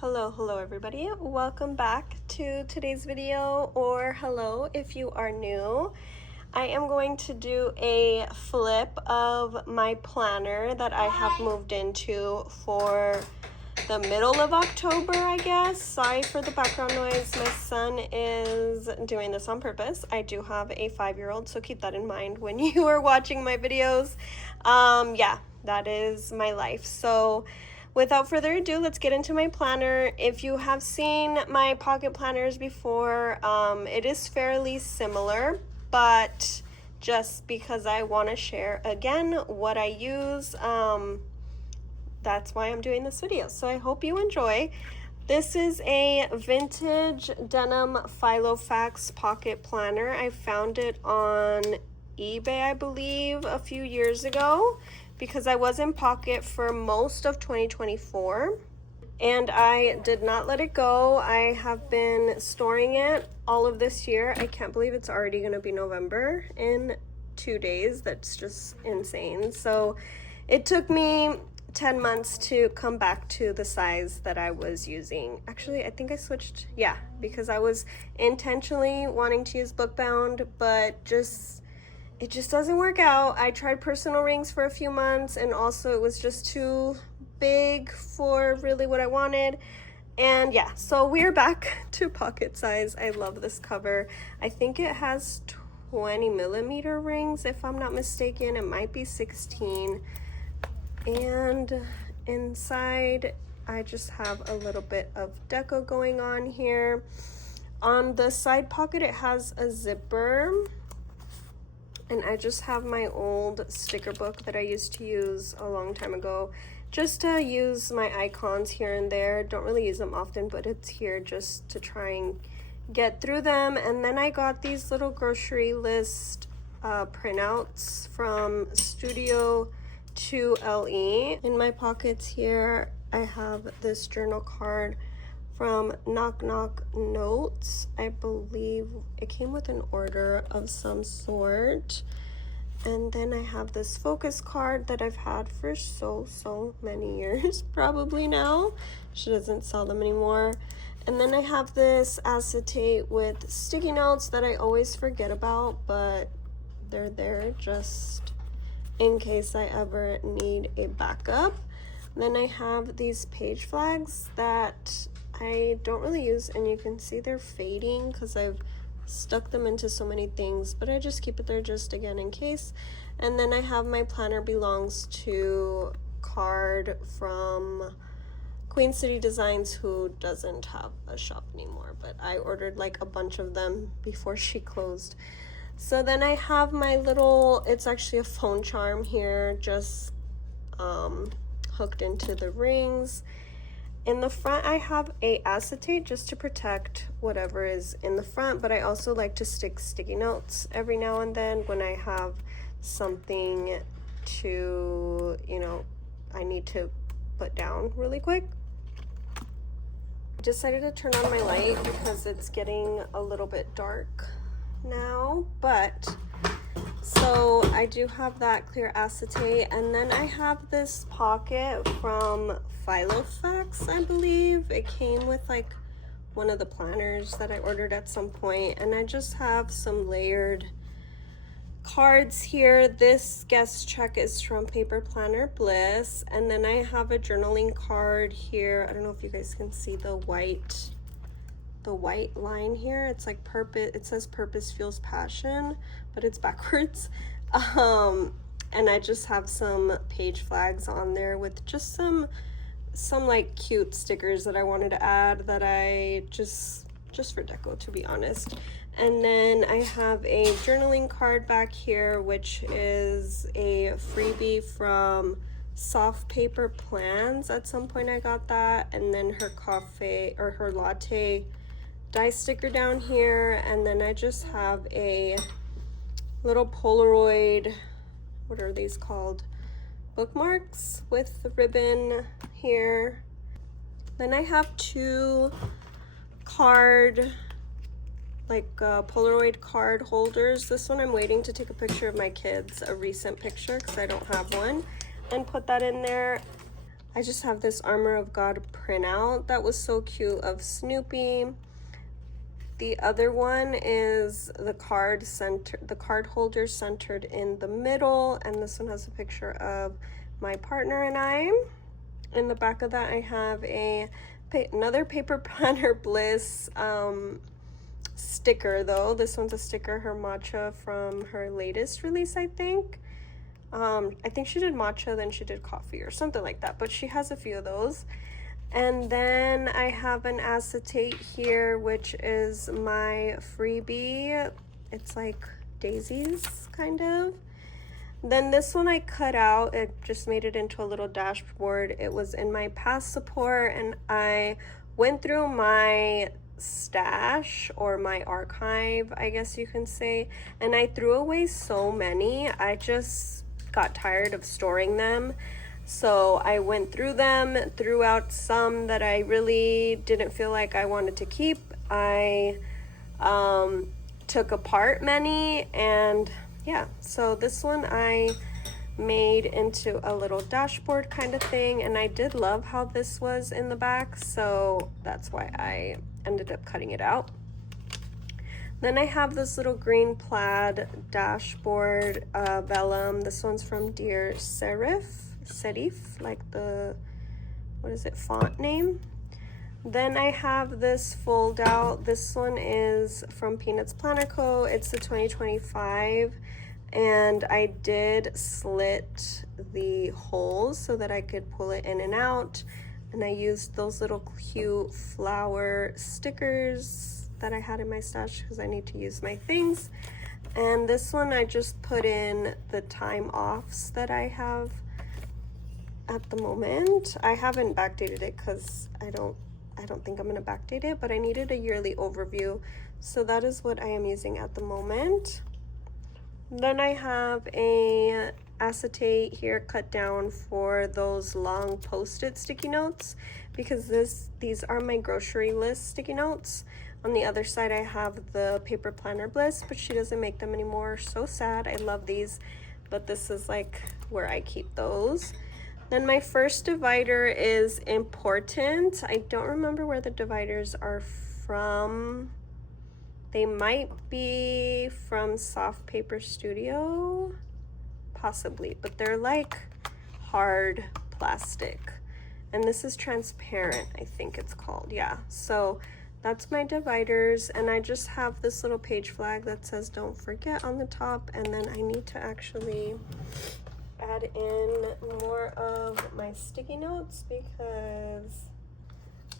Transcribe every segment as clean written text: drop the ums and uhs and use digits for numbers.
Hello everybody. Welcome back to today's video, or hello if you are new. I am going to do a flip of my planner that I have moved into for the middle of October, I guess. Sorry for the background noise. My son is doing this on purpose. I do have a 5-year-old, so keep that in mind when you are watching my videos. Yeah, that is my life. So without further ado, let's get into my planner. If you have seen my pocket planners before, it is fairly similar, but just because I want to share again what I use, that's why I'm doing this video. So I hope you enjoy. This is a vintage denim Filofax pocket planner. I found it on eBay, I believe, a few years ago, because I was in pocket for most of 2024 and I did not let it go. I have been storing it all of this year. I can't believe it's already going to be November in 2 days. That's just insane. So it took me 10 months to come back to the size that I was using. Actually, I think I switched, yeah, because I was intentionally wanting to use book bound, but it just doesn't work out. I tried personal rings for a few months, and also it was just too big for really what I wanted. And yeah, so we're back to pocket size. I love this cover. I think it has 20mm rings, if I'm not mistaken. It might be 16. And inside, I just have a little bit of deco going on here. On the side pocket, it has a zipper. And I just have my old sticker book that I used to use a long time ago, just to use my icons here and there. Don't really use them often, but it's here just to try and get through them. And then I got these little grocery list printouts from Studio 2LE. In my pockets here, I have this journal card from Knock Knock Notes. I believe it came with an order of some sort. And then I have this focus card that I've had for so many years, probably now. She doesn't sell them anymore. And then I have this acetate with sticky notes that I always forget about, but they're there just in case I ever need a backup. Then I have these page flags that I don't really use, and you can see they're fading because I've stuck them into so many things, but I just keep it there just again in case. And then I have my Planner Belongs To card from Queen City Designs, who doesn't have a shop anymore, but I ordered like a bunch of them before she closed. So then I have my little, it's actually a phone charm here, just hooked into the rings. In the front, I have a acetate just to protect whatever is in the front, but I also like to stick sticky notes every now and then when I have something to, I need to put down really quick. I decided to turn on my light because it's getting a little bit dark now, but so I do have that clear acetate. And then I have this pocket from Filofax, I believe. It came with like one of the planners that I ordered at some point, and I just have some layered cards here. This guest check is from Paper Planner Bliss, and then I have a journaling card here. I don't know if you guys can see the white line here. It's like purpose, it says purpose fuels passion, but it's backwards. And I just have some page flags on there with just some like cute stickers that I wanted to add, that I just for deco, to be honest. And then I have a journaling card back here, which is a freebie from Soft Paper Plans. At some point I got that. And then her coffee or her latte die sticker down here. And then I just have a little Polaroid, what are these called, bookmarks with the ribbon here. Then I have two card, like Polaroid card holders. This one I'm waiting to take a picture of my kids, a recent picture, because I don't have one, and put that in there. I just have this Armor of God printout that was so cute of Snoopy. The other one is the card holder centered in the middle, and this one has a picture of my partner and I. In the back of that, I have another Paper Planner Bliss sticker, though. This one's a sticker, her matcha from her latest release, I think. I think she did matcha, then she did coffee or something like that, but she has a few of those. And then I have an acetate here, which is my freebie. It's like daisies, kind of. Then this one I cut out. It just made it into a little dashboard. It was in my past support, and I went through my stash, or my archive, I guess you can say, and I threw away so many. I just got tired of storing them. So I went through them, threw out some that I really didn't feel like I wanted to keep. I took apart many, and yeah, so this one I made into a little dashboard kind of thing, and I did love how this was in the back, so that's why I ended up cutting it out. Then I have this little green plaid dashboard vellum. This one's from Dear Serif, like the, what is it, font name. Then I have this fold out. This one is from Peanuts Planner Co. It's the 2025, and I did slit the holes so that I could pull it in and out, and I used those little cute flower stickers that I had in my stash because I need to use my things. And this one I just put in the time offs that I have at the moment. I haven't backdated it because I don't think I'm gonna backdate it, but I needed a yearly overview, so that is what I am using at the moment. Then I have a acetate here cut down for those long post-it sticky notes, because these are my grocery list sticky notes. On the other side I have the Paper Planner Bliss, but she doesn't make them anymore. So sad. I love these, but this is like where I keep those. Then my first divider is important. I don't remember where the dividers are from. They might be from Soft Paper Studio, possibly, but they're like hard plastic. And this is transparent, I think it's called. Yeah, so that's my dividers, and I just have this little page flag that says don't forget on the top, and then I need to actually add in more of my sticky notes because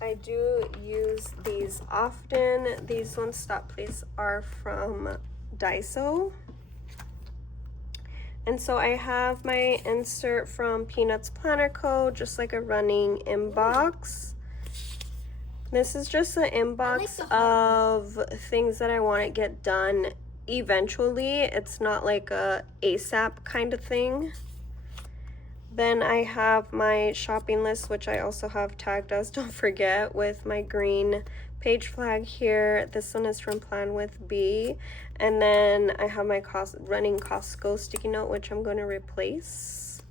I do use these often. These ones, Stop Please, are from Daiso. And so I have my insert from Peanuts Planner Co., just like a running inbox. This is just an inbox of things that I want to get done eventually. It's not like a ASAP kind of thing. Then I have my shopping list, which I also have tagged as don't forget with my green page flag here. This one is from Plan with B. And then I have my running Costco sticky note, which I'm going to replace.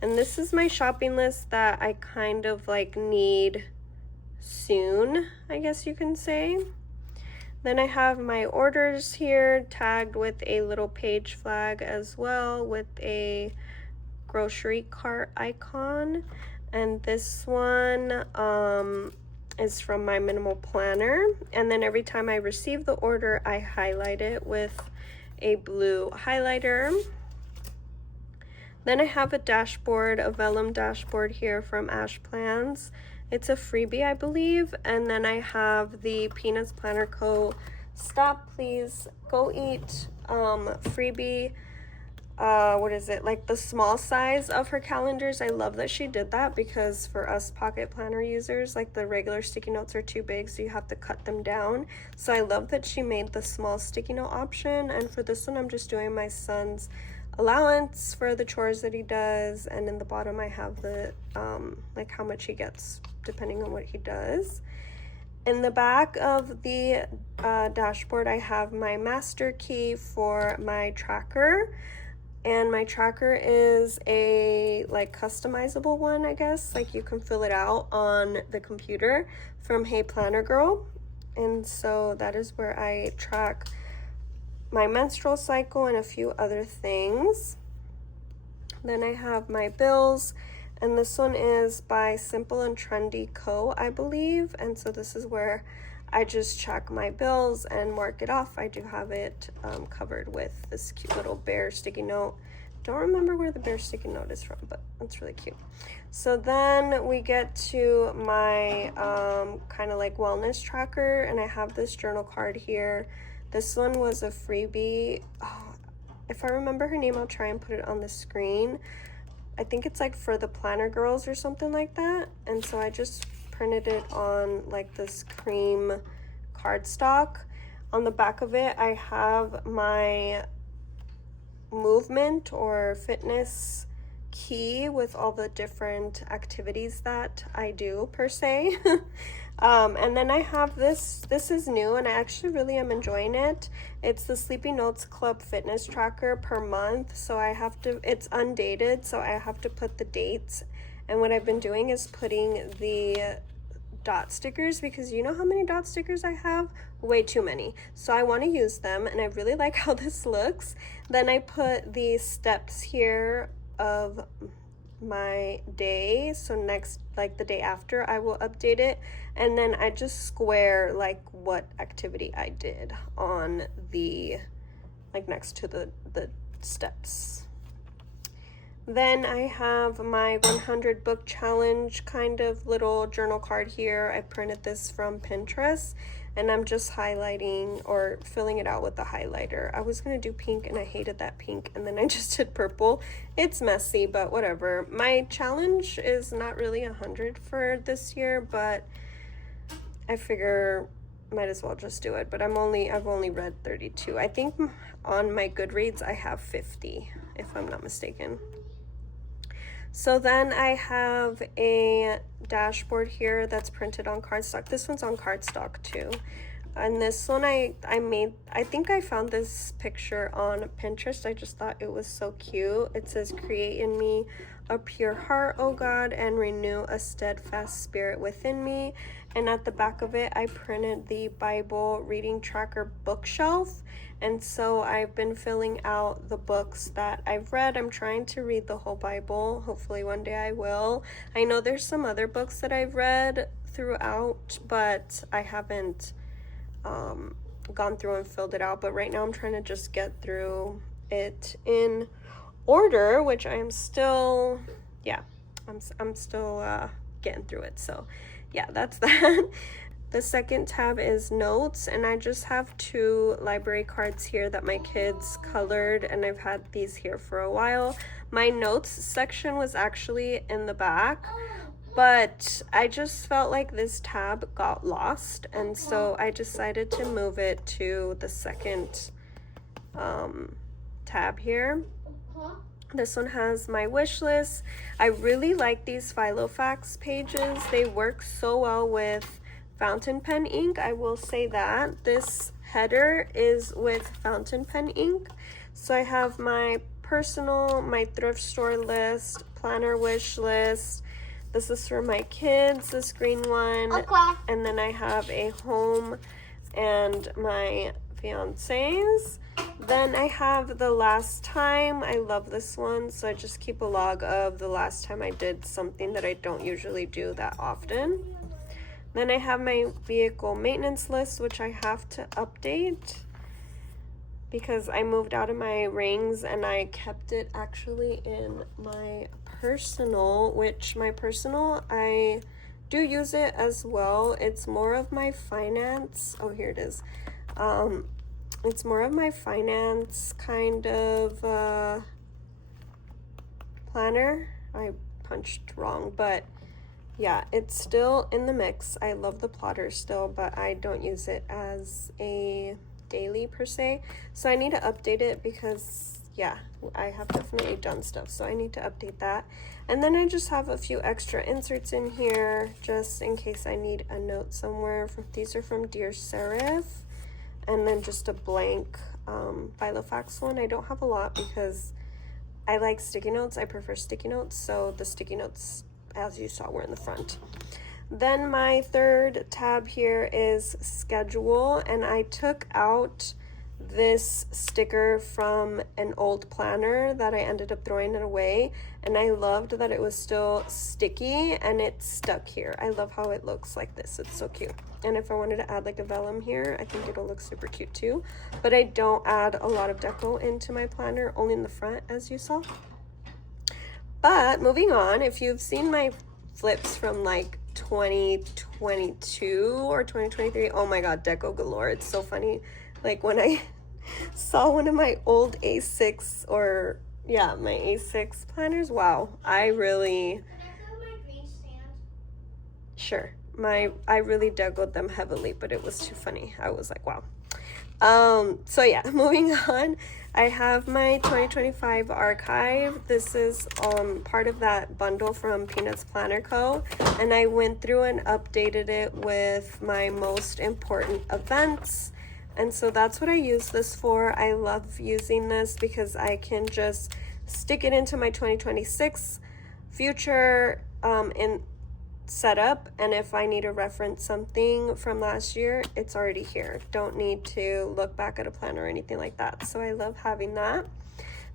And this is my shopping list that I kind of like need soon, I guess you can say. Then I have my orders here tagged with a little page flag as well, with a grocery cart icon. And this one is from my minimal planner, and then every time I receive the order I highlight it with a blue highlighter. Then I have a dashboard, a vellum dashboard here from Ash Plans. It's a freebie, I believe. And then I have the Peanuts Planner Co. Stop Please Go Eat freebie. What is it, like the small size of her calendars. I love that she did that, because for us pocket planner users, like the regular sticky notes are too big, so you have to cut them down. So I love that she made the small sticky note option. And for this one I'm just doing my son's allowance for the chores that he does, and in the bottom I have the like how much he gets depending on what he does. In the back of the dashboard I have my master key for my tracker. And my tracker is a like customizable one, I guess. Like you can fill it out on the computer from Hey Planner Girl. And so that is where I track my menstrual cycle and a few other things. Then I have my bills, and this one is by Simple and Trendy Co., I believe. And so this is where I just check my bills and mark it off. I do have it covered with this cute little bear sticky note. Don't remember where the bear sticky note is from, but it's really cute. So then we get to my kind of like wellness tracker, and I have this journal card here. This one was a freebie. Oh, if I remember her name, I'll try and put it on the screen. I think it's like for the planner girls or something like that. And so I just printed it on like this cream cardstock. On the back of it, I have my movement or fitness key with all the different activities that I do per se. And then I have this is new and I actually really am enjoying it. It's the Sleepy Notes Club fitness tracker per month. So I have to, it's undated, so I have to put the dates. And what I've been doing is putting the dot stickers, because you know how many dot stickers I have? Way too many. So I want to use them, and I really like how this looks. Then I put the steps here of my day, so next, like the day after, I will update it, and then I just square like what activity I did on the, like next to the steps. Then I have my 100 book challenge kind of little journal card here. I printed this from Pinterest, and I'm just highlighting or filling it out with the highlighter. I was gonna do pink and I hated that pink, and then I just did purple. It's messy, but whatever. My challenge is not really 100 for this year, but I figure might as well just do it. But I've only read 32. I think on my Goodreads I have 50, if I'm not mistaken. So then I have a dashboard here that's printed on cardstock. This one's on cardstock too. And this one I think I found this picture on Pinterest. I just thought it was so cute. It says, "Create in me a pure heart, O God, and renew a steadfast spirit within me." And at the back of it, I printed the Bible reading tracker bookshelf. And so I've been filling out the books that I've read. I'm trying to read the whole Bible. Hopefully one day I will. I know there's some other books that I've read throughout, but I haven't gone through and filled it out. But right now I'm trying to just get through it in order, which I am still, yeah, I'm still getting through it. So yeah, that's that. The second tab is notes, and I just have 2 library cards here that my kids colored, and I've had these here for a while. My notes section was actually in the back, but I just felt like this tab got lost, and so I decided to move it to the second tab here. This one has my wish list. I really like these Filofax pages. They work so well with fountain pen ink, I will say that. This header is with fountain pen ink. So I have my personal, my thrift store list, planner wish list. This is for my kids, this green one. Okay. And then I have a home and my fiance's. Then I have the last time. I love this one, so I just keep a log of the last time I did something that I don't usually do that often. Then I have my vehicle maintenance list, which I have to update because I moved out of my rings and I kept it actually in my personal, which my personal, I do use it as well. It's more of my finance. Oh, here it is. It's more of my finance kind of planner. I punched wrong, but yeah, it's still in the mix. I love the plotter still, but I don't use it as a daily per se. So I need to update it because, yeah, I have definitely done stuff. So I need to update that. And then I just have a few extra inserts in here just in case I need a note somewhere. These are from Dear Serif. And then just a blank Filofax one. I don't have a lot because I like sticky notes. I prefer sticky notes, so the sticky notes, as you saw, were in the front. Then my third tab here is schedule, and I took out this sticker from an old planner that I ended up throwing it away, and I loved that it was still sticky and it stuck here. I love how it looks like this. It's so cute. And if I wanted to add like a vellum here, I think it'll look super cute too. But I don't add a lot of deco into my planner, only in the front, as you saw. But moving on, if you've seen my flips from like 2022 or 2023, oh my god, deco galore. It's so funny. Like when I saw one of my old A6 or yeah, my A6 planners, wow, I really, sure, I really decoed them heavily, but it was too funny. I was like, wow. So yeah, moving on, I have my 2025 archive. This is part of that bundle from Peanuts Planner Co. And I went through and updated it with my most important events. And so that's what I use this for. I love using this because I can just stick it into my 2026 future in setup, and if I need to reference something from last year, it's already here. Don't need to look back at a planner or anything like that. So I love having that.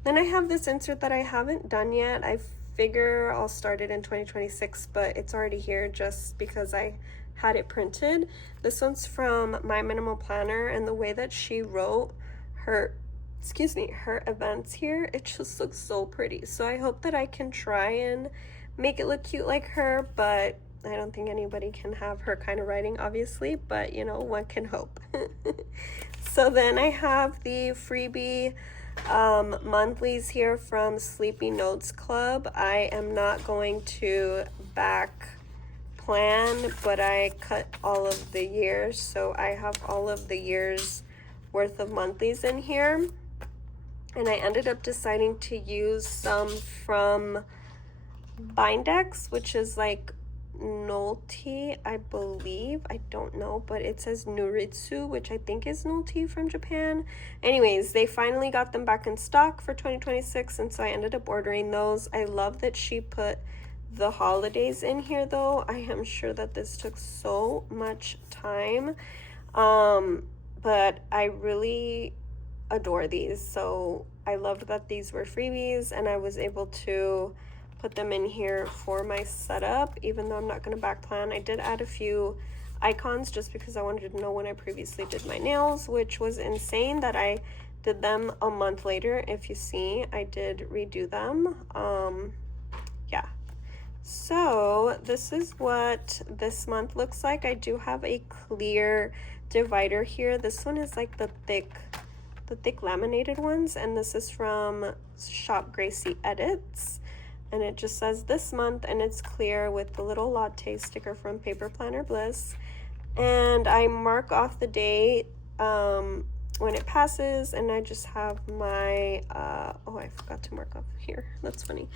Then I have this insert that I haven't done yet. I figure I'll start it in 2026, but it's already here just because I had it printed. This one's from My Minimal Planner, and the way that she wrote her her events here, it just looks so pretty. So I hope that I can try and make it look cute like her, but I don't think anybody can have her kind of writing, obviously, but you know, one can hope. So then I have the freebie monthlies here from Sleepy Notes Club. I am not going to back plan, but I cut all of the years, so I have all of the years worth of monthlies in here. And I ended up deciding to use some from Bindex, which is like Nolty, I believe. I don't know, but it says Nuritsu, which I think is Nolty from Japan. Anyways, they finally got them back in stock for 2026, and so I ended up ordering those. I love that she put the holidays in here though. I am sure that this took so much time, but I really adore these. So I loved that these were freebies, and I was able to put them in here for my setup, even though I'm not going to back plan. I did add a few icons just because I wanted to know when I previously did my nails, which was insane that I did them a month later. If you see, I did redo them. Yeah. So this is what this month looks like. I do have a clear divider here. This one is like the thick laminated ones, and this is from Shop Gracie Edits. And it just says this month, and it's clear with the little latte sticker from Paper Planner Bliss. And I mark off the date when it passes, and I just have my oh, I forgot to mark off here. That's funny.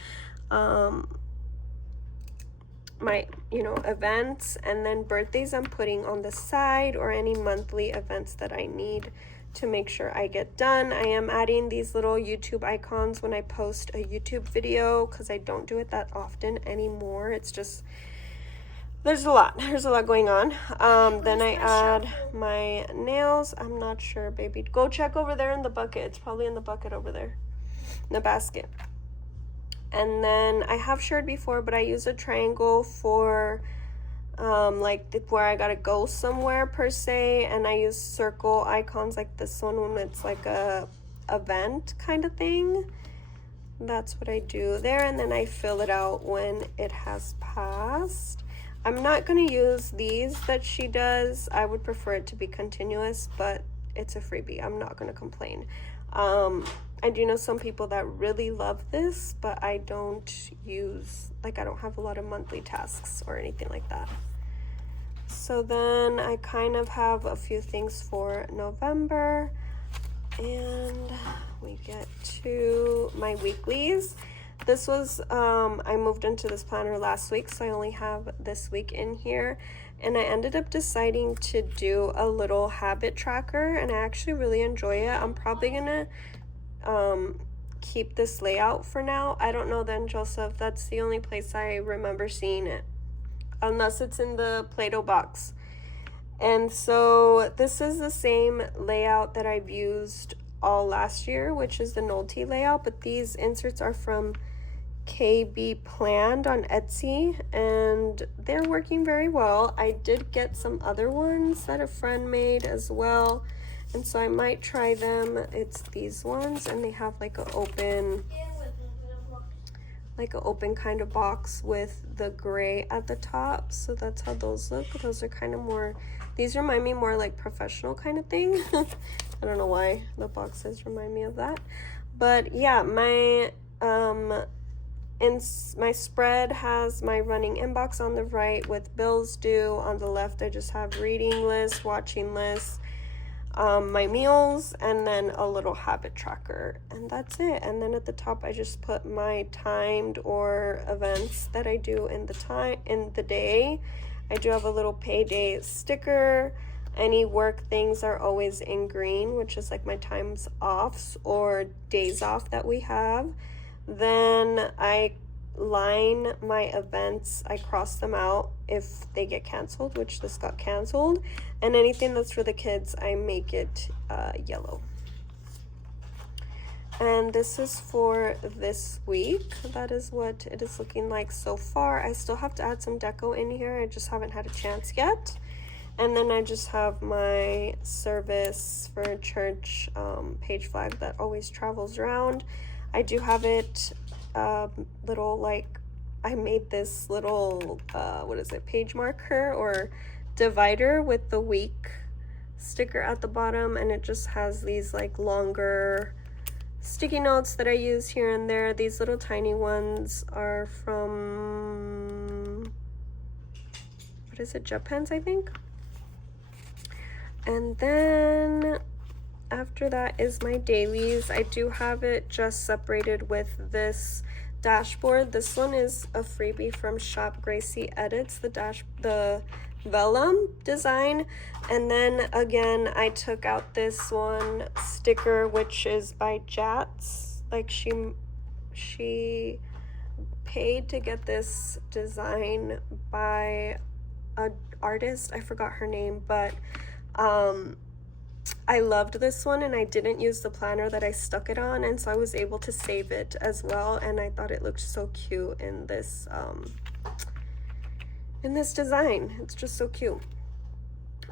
My, you know, events, and then birthdays I'm putting on the side, or any monthly events that I need to make sure I get done. I am adding these little YouTube icons when I post a YouTube video, because I don't do it that often anymore. It's just, there's a lot going on. Then I add my nails. I'm not sure, baby. Go check over there in the bucket. It's probably in the bucket over there, in the basket. And then I have shared before, but I use a triangle for like where I gotta go somewhere per se, and I use circle icons like this one when it's like a event kind of thing. That's what I do there, and then I fill it out when it has passed. I'm not gonna use these that she does. I would prefer it to be continuous, but it's a freebie. I'm not gonna complain. I do know some people that really love this, but I don't use, like, I don't have a lot of monthly tasks or anything like that. So then I kind of have a few things for November, and we get to my weeklies. This was, I moved into this planner last week, so I only have this week in here, and I ended up deciding to do a little habit tracker, and I actually really enjoy it. I'm probably gonna keep this layout for now. I don't know then, Joseph. That's the only place I remember seeing it, unless it's in the Play-Doh box. And so this is the same layout that I've used all last year, which is the Nolte layout, but these inserts are from KB Planned on Etsy, and they're working very well. I did get some other ones that a friend made as well, and so I might try them. It's these ones, and they have like an open kind of box with the gray at the top, so that's how those look. Those are kind of more, these remind me more like professional kind of thing. I don't know why the boxes remind me of that, but yeah, my my spread has my running inbox on the right with bills due. On the left I just have reading list, watching list, my meals, and then a little habit tracker, and that's it. And then at the top I just put my timed or events that I do in the day. I do have a little payday sticker. Any work things are always in green, which is like my times offs or days off that we have. Then I line my events, I cross them out if they get canceled, which this got canceled, and anything that's for the kids I make it yellow. And this is for this week. That is what it is looking like so far. I still have to add some deco in here, I just haven't had a chance yet. And then I just have my service for church page flag that always travels around. I do have it little, like, I made this little what is it, page marker or divider with the week sticker at the bottom, and it just has these like longer sticky notes that I use here and there. These little tiny ones are from, what is it, Jet Pens, I think. And then after that is my dailies. I do have it just separated with this dashboard. This one is a freebie from Shop Gracie Edits, the vellum design. And then again, I took out this one sticker, which is by Jats. Like she paid to get this design by an artist. I forgot her name, but I loved this one, and I didn't use the planner that I stuck it on, and so I was able to save it as well, and I thought it looked so cute in this design. It's just so cute.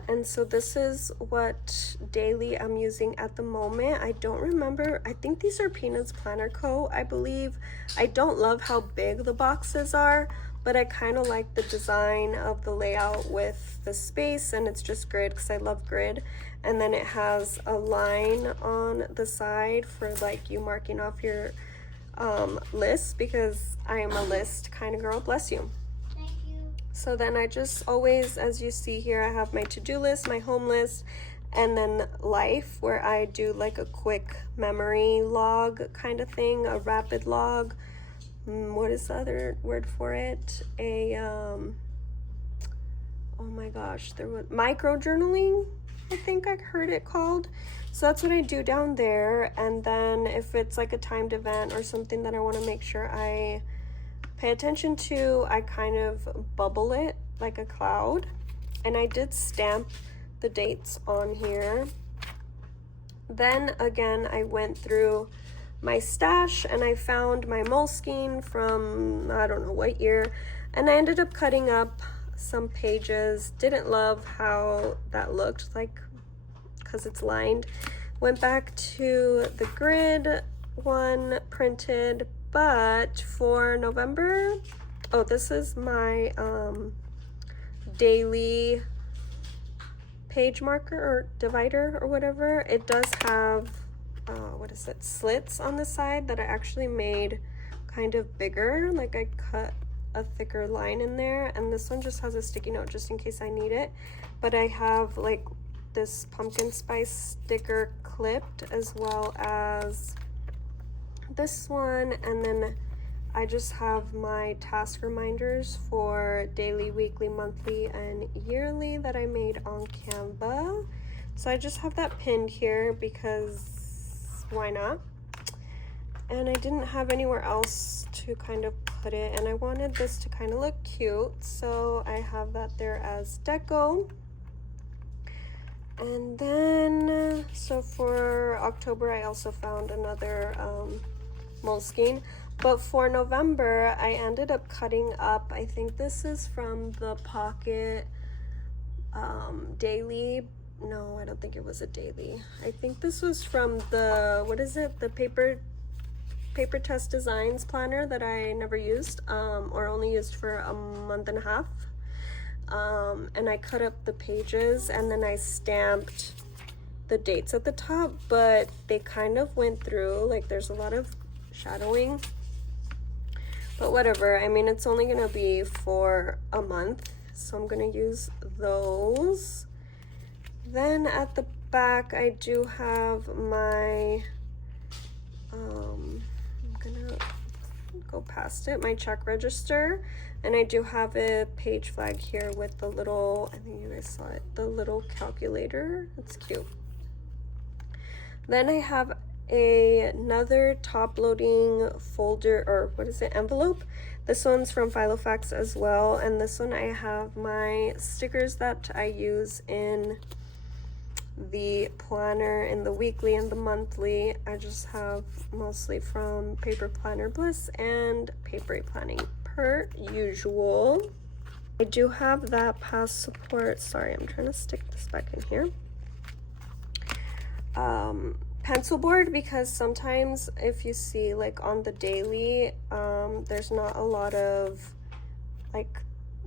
And so this is what daily I'm using at the moment. I don't remember, I think these are Peanuts Planner Co., I believe. I don't love how big the boxes are, but I kind of like the design of the layout with the space, and it's just grid because I love grid. And then it has a line on the side for like you marking off your list, because I am a list kind of girl. Bless you. Thank you. So then I just always, as you see here, I have my to-do list, my home list, and then life, where I do like a quick memory log kind of thing, a rapid log. What is the other word for it? Oh my gosh, there was micro journaling, I think I heard it called. So that's what I do down there. And then if it's like a timed event or something that I want to make sure I pay attention to, I kind of bubble it like a cloud. And I did stamp the dates on here. Then again, I went through my stash and I found my Moleskine from I don't know what year, and I ended up cutting up some pages. Didn't love how that looked like because it's lined. Went back to the grid one printed, but for November, oh, this is my daily page marker or divider or whatever. It does have what is it, slits on the side that I actually made kind of bigger, like I cut a thicker line in there, and this one just has a sticky note just in case I need it. But I have like this pumpkin spice sticker clipped, as well as this one, and then I just have my task reminders for daily, weekly, monthly, and yearly that I made on Canva. So I just have that pinned here because why not? and I didn't have anywhere else to kind of put it, and I wanted this to kind of look cute, so I have that there as deco. And then, so for October, I also found another moleskine. But for November, I ended up cutting up, I think this is from the Pocket Daily. No, I don't think it was a daily. I think this was from the, what is it? The Paper Test Designs planner that I never used, or only used for a month and a half. And I cut up the pages and then I stamped the dates at the top, but they kind of went through, like there's a lot of shadowing, but whatever. I mean, it's only gonna be for a month, so I'm gonna use those. Then at the back, I do have my, I'm gonna go past it, my check register. And I do have a page flag here with the little, I think you guys saw it, the little calculator. It's cute. Then I have another top loading folder, or what is it, envelope. This one's from Filofax as well. And this one I have my stickers that I use in the planner, in the weekly and the monthly. I just have mostly from Paper Planner Bliss and Papery Planning per usual. I do have that past support, sorry, I'm trying to stick this back in here, pencil board, because sometimes if you see like on the daily, there's not a lot of like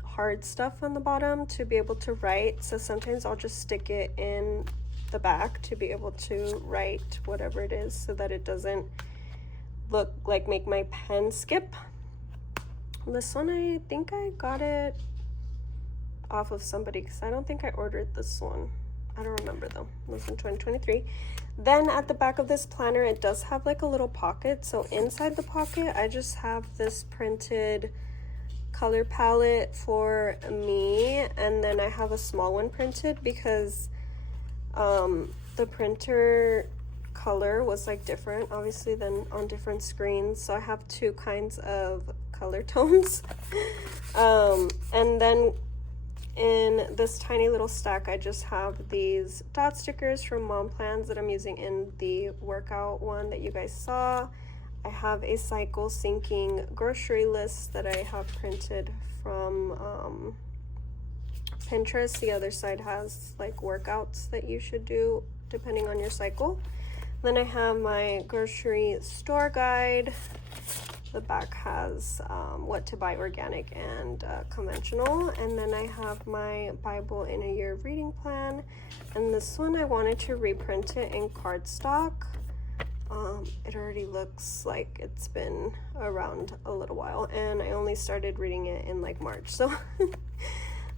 hard stuff on the bottom to be able to write, so sometimes I'll just stick it in the back to be able to write whatever it is, so that it doesn't look like make my pen skip. This one, I think I got it off of somebody, because I don't think I ordered this one. I don't remember though. It was in 2023. Then at the back of this planner, it does have like a little pocket. So inside the pocket, I just have this printed color palette for me. And then I have a small one printed because the printer color was like different, obviously, than on different screens. So I have two kinds of color tones. And then in this tiny little stack, I just have these dot stickers from Mom Plans that I'm using in the workout one that you guys saw. I have a cycle syncing grocery list that I have printed from Pinterest. The other side has like workouts that you should do depending on your cycle. Then I have my grocery store guide. The back has what to buy organic and conventional. And then I have my Bible in a Year reading plan. And this one I wanted to reprint it in cardstock. It already looks like it's been around a little while, and I only started reading it in like March. So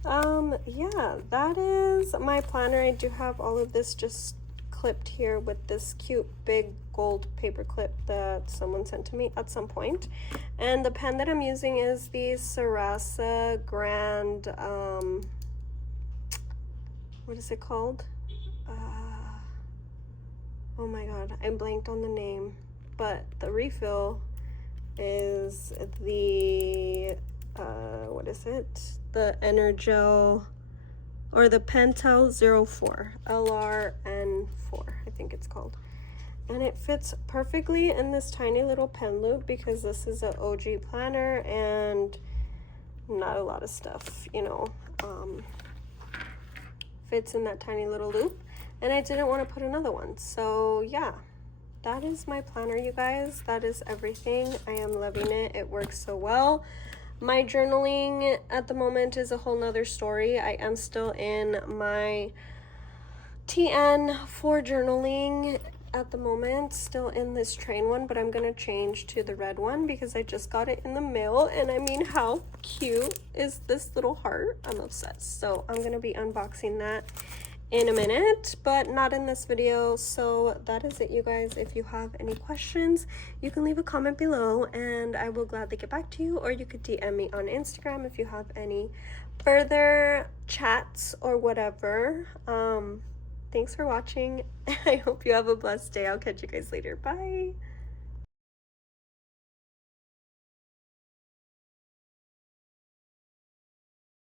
yeah, that is my planner. I do have all of this just clipped here with this cute big gold paper clip that someone sent to me at some point. And the pen that I'm using is the Sarasa Grand, what is it called? Oh my god, I blanked on the name, but the refill is the what is it, the Energel, or the Pentel 04 LRN4, I think it's called. And it fits perfectly in this tiny little pen loop because this is an OG planner and not a lot of stuff, you know, fits in that tiny little loop. And I didn't want to put another one. So yeah, that is my planner, you guys. That is everything. I am loving it. It works so well. My journaling at the moment is a whole nother story. I am still in my TN for journaling at the moment, still in this train one, but I'm gonna change to the red one because I just got it in the mail. And I mean, how cute is this little heart? I'm obsessed. So I'm gonna be unboxing that in a minute, but not in this video. So that is it, you guys. If you have any questions, you can leave a comment below and I will gladly get back to you, or you could DM me on Instagram if you have any further chats or whatever. Thanks for watching. I hope you have a blessed day. I'll catch you guys later. Bye.